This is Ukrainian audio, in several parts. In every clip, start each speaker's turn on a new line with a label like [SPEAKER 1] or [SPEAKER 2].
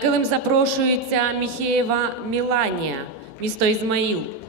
[SPEAKER 1] Килим запрошується Міхєєва Міланія, місто Ізмаїл.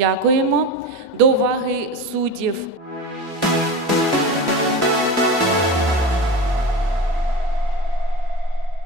[SPEAKER 1] Дякуємо до уваги суддів.